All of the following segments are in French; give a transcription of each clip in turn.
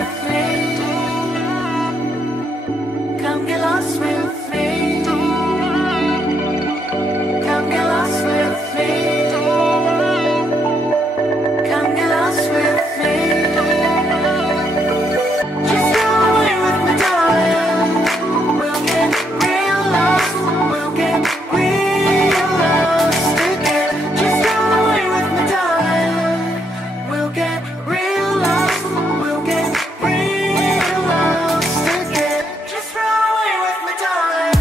with me. Come get lost with me. Come get lost with me. Come get lost with me. Just go away with me, darling. We'll get real lost. We'll get real lost again. Just go away with me, darling. We'll get real lost. We'll get real lost again. Just run away with me, darling.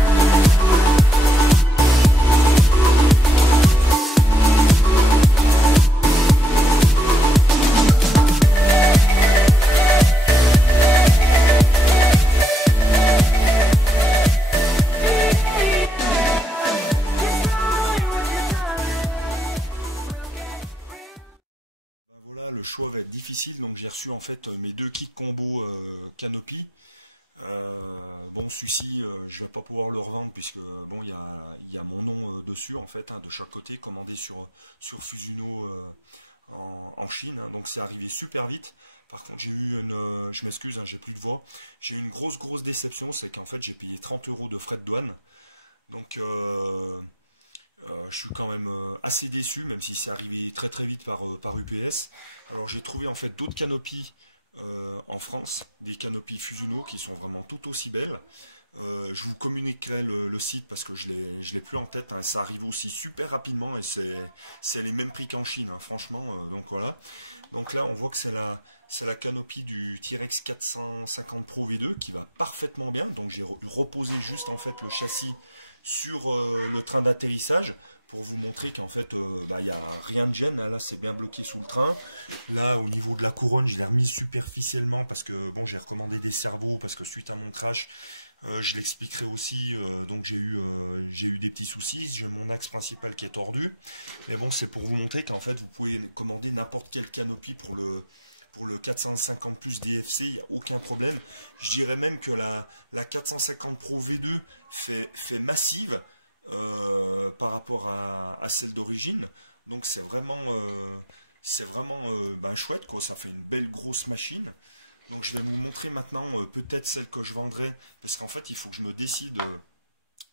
Voilà, le choix va être difficile, donc j'ai reçu en fait mes deux kits combo Canopy. Bon, celui-ci, je vais pas pouvoir le revendre puisque bon, il y a mon nom dessus en fait, hein, de chaque côté, commandé sur Fusuno en Chine, hein, donc c'est arrivé super vite. Par contre, j'ai eu je m'excuse, hein, j'ai plus de voix, j'ai eu une grosse déception, c'est qu'en fait j'ai payé 30 € de frais de douane. Donc je suis quand même assez déçu, même si c'est arrivé très vite par UPS. Alors j'ai trouvé en fait d'autres canopies en France, des canopies Fusuno qui sont vraiment tout aussi belles. Je vous communiquerai le site parce que je l'ai plus en tête, hein. Ça arrive aussi super rapidement et c'est les mêmes prix qu'en Chine, hein, franchement. Donc voilà. Donc là on voit que c'est la canopie du T-Rex 450 Pro V2 qui va parfaitement bien. Donc j'ai reposé juste en fait le châssis sur le train d'atterrissage pour vous montrer qu'en fait il n'y a rien de gêne, hein. Là c'est bien bloqué sous le train. Là au niveau de la couronne je l'ai remise superficiellement parce que bon, j'ai recommandé des servos parce que suite à mon crash je l'expliquerai aussi, donc j'ai eu des petits soucis, j'ai mon axe principal qui est tordu, mais bon c'est pour vous montrer qu'en fait vous pouvez commander n'importe quelle canopie pour le 450 plus DFC, il n'y a aucun problème. Je dirais même que la 450 Pro V2 fait massive par rapport à celle d'origine, donc c'est vraiment chouette quoi, ça fait une belle grosse machine. Donc je vais vous montrer maintenant peut-être celle que je vendrai, parce qu'en fait il faut que je me décide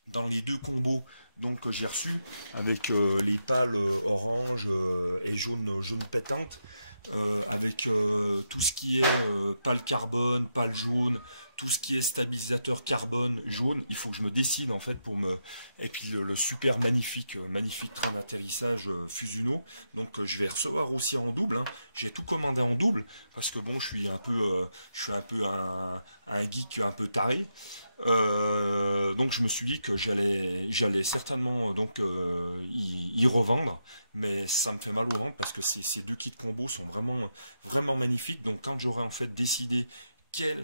dans les deux combos donc, que j'ai reçus, avec les pales orange et jaune pétante, avec tout ce qui est pale carbone, pale jaune, tout ce qui est stabilisateur carbone jaune. Il faut que je me décide en fait pour me... Et puis le super magnifique train d'atterrissage Fusuno. Donc je vais recevoir aussi en double, hein. J'ai tout commandé en double parce que bon, je suis un peu un geek un peu taré. Donc je me suis dit que j'allais certainement donc y revendre, mais ça me fait mal au ventre parce que ces deux kits combo sont vraiment magnifiques. Donc quand j'aurai en fait décidé quelle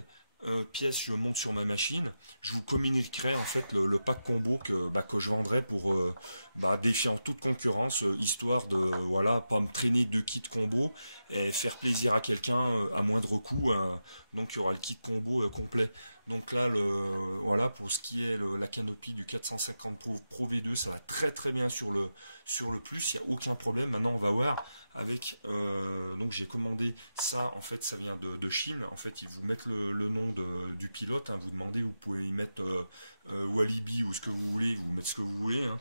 pièce je monte sur ma machine, je vous communiquerai en fait le pack combo que je vendrai pour défiant toute concurrence, histoire de voilà, pas me traîner deux kits combo et faire plaisir à quelqu'un à moindre coût, hein. Donc il y aura le kit combo complet. Donc là, voilà, pour ce qui est la canopie du 450 Pro V2, ça va très bien sur le plus, il n'y a aucun problème. Maintenant, on va voir avec, donc j'ai commandé ça, en fait, ça vient de Chine. En fait, ils vous mettent le nom du pilote, hein, vous demandez, vous pouvez y mettre Walibi ou ce que vous voulez, vous mettez ce que vous voulez, hein.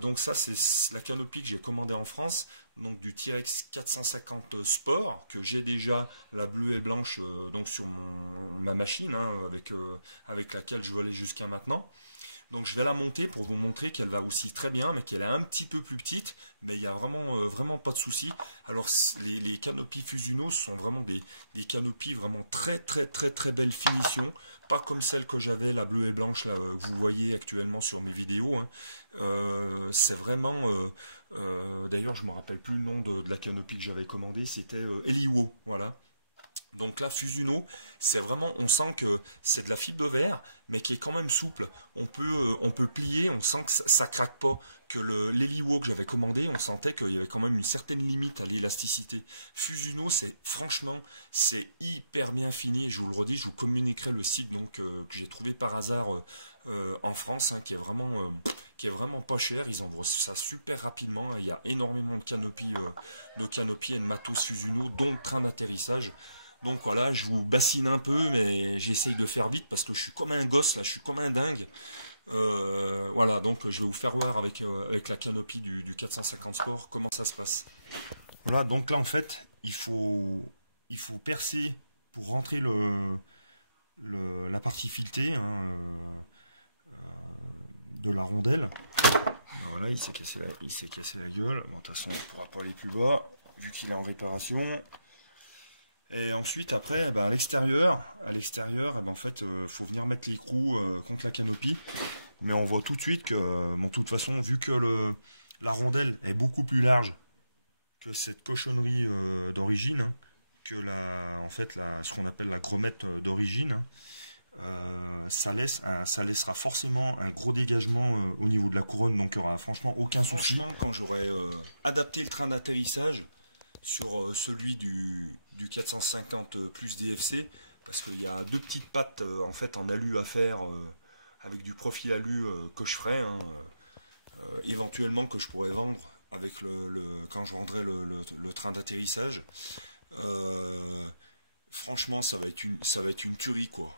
Donc ça, c'est la canopie que j'ai commandée en France, donc du T-Rex 450 Sport, que j'ai déjà la bleue et blanche donc sur ma machine, hein, avec laquelle je vais aller jusqu'à maintenant. Donc je vais la monter pour vous montrer qu'elle va aussi très bien, mais qu'elle est un petit peu plus petite, mais il n'y a vraiment pas de souci. Alors les canopies Fusuno sont vraiment des canopies vraiment très belle finition, pas comme celle que j'avais, la bleue et blanche, là, que vous voyez actuellement sur mes vidéos, hein. C'est vraiment... D'ailleurs, je ne me rappelle plus le nom de la canopie que j'avais commandée, c'était Eliwo, voilà. Donc là, Fusuno, c'est vraiment, on sent que c'est de la fibre de verre, mais qui est quand même souple. On peut plier, on sent que ça craque pas. Que l'Eliwo que j'avais commandé, on sentait qu'il y avait quand même une certaine limite à l'élasticité. Fusuno, franchement, c'est hyper bien fini. Je vous le redis, je vous communiquerai le site donc, que j'ai trouvé par hasard en France, hein, qui est vraiment pas cher. Ils envoient ça super rapidement. Il y a énormément de canopies et de matos Fusuno, dont le train d'atterrissage. Donc voilà, je vous bassine un peu, mais j'essaye de faire vite parce que je suis comme un gosse là, je suis comme un dingue. Voilà, donc je vais vous faire voir avec la canopie du 450 Sport comment ça se passe. Voilà, donc là en fait, il faut percer pour rentrer la partie filetée de la rondelle. Voilà, il s'est cassé la gueule. Bon, de toute façon, on ne pourra pas aller plus bas, vu qu'il est en réparation. Et ensuite, après, à l'extérieur, en fait, faut venir mettre l'écrou contre la canopie. Mais on voit tout de suite que, bon, de toute façon, vu que la rondelle est beaucoup plus large que cette cochonnerie d'origine, que ce qu'on appelle la chromette d'origine, ça laissera forcément un gros dégagement au niveau de la couronne, donc il n'y aura franchement aucun souci. Quand j'aurai adapté le train d'atterrissage sur celui du 450 plus DFC, parce qu'il y a deux petites pattes en fait en alu à faire avec du profil alu que je ferai, éventuellement que je pourrais vendre avec quand je vendrai le train d'atterrissage. Franchement, ça va être une tuerie quoi.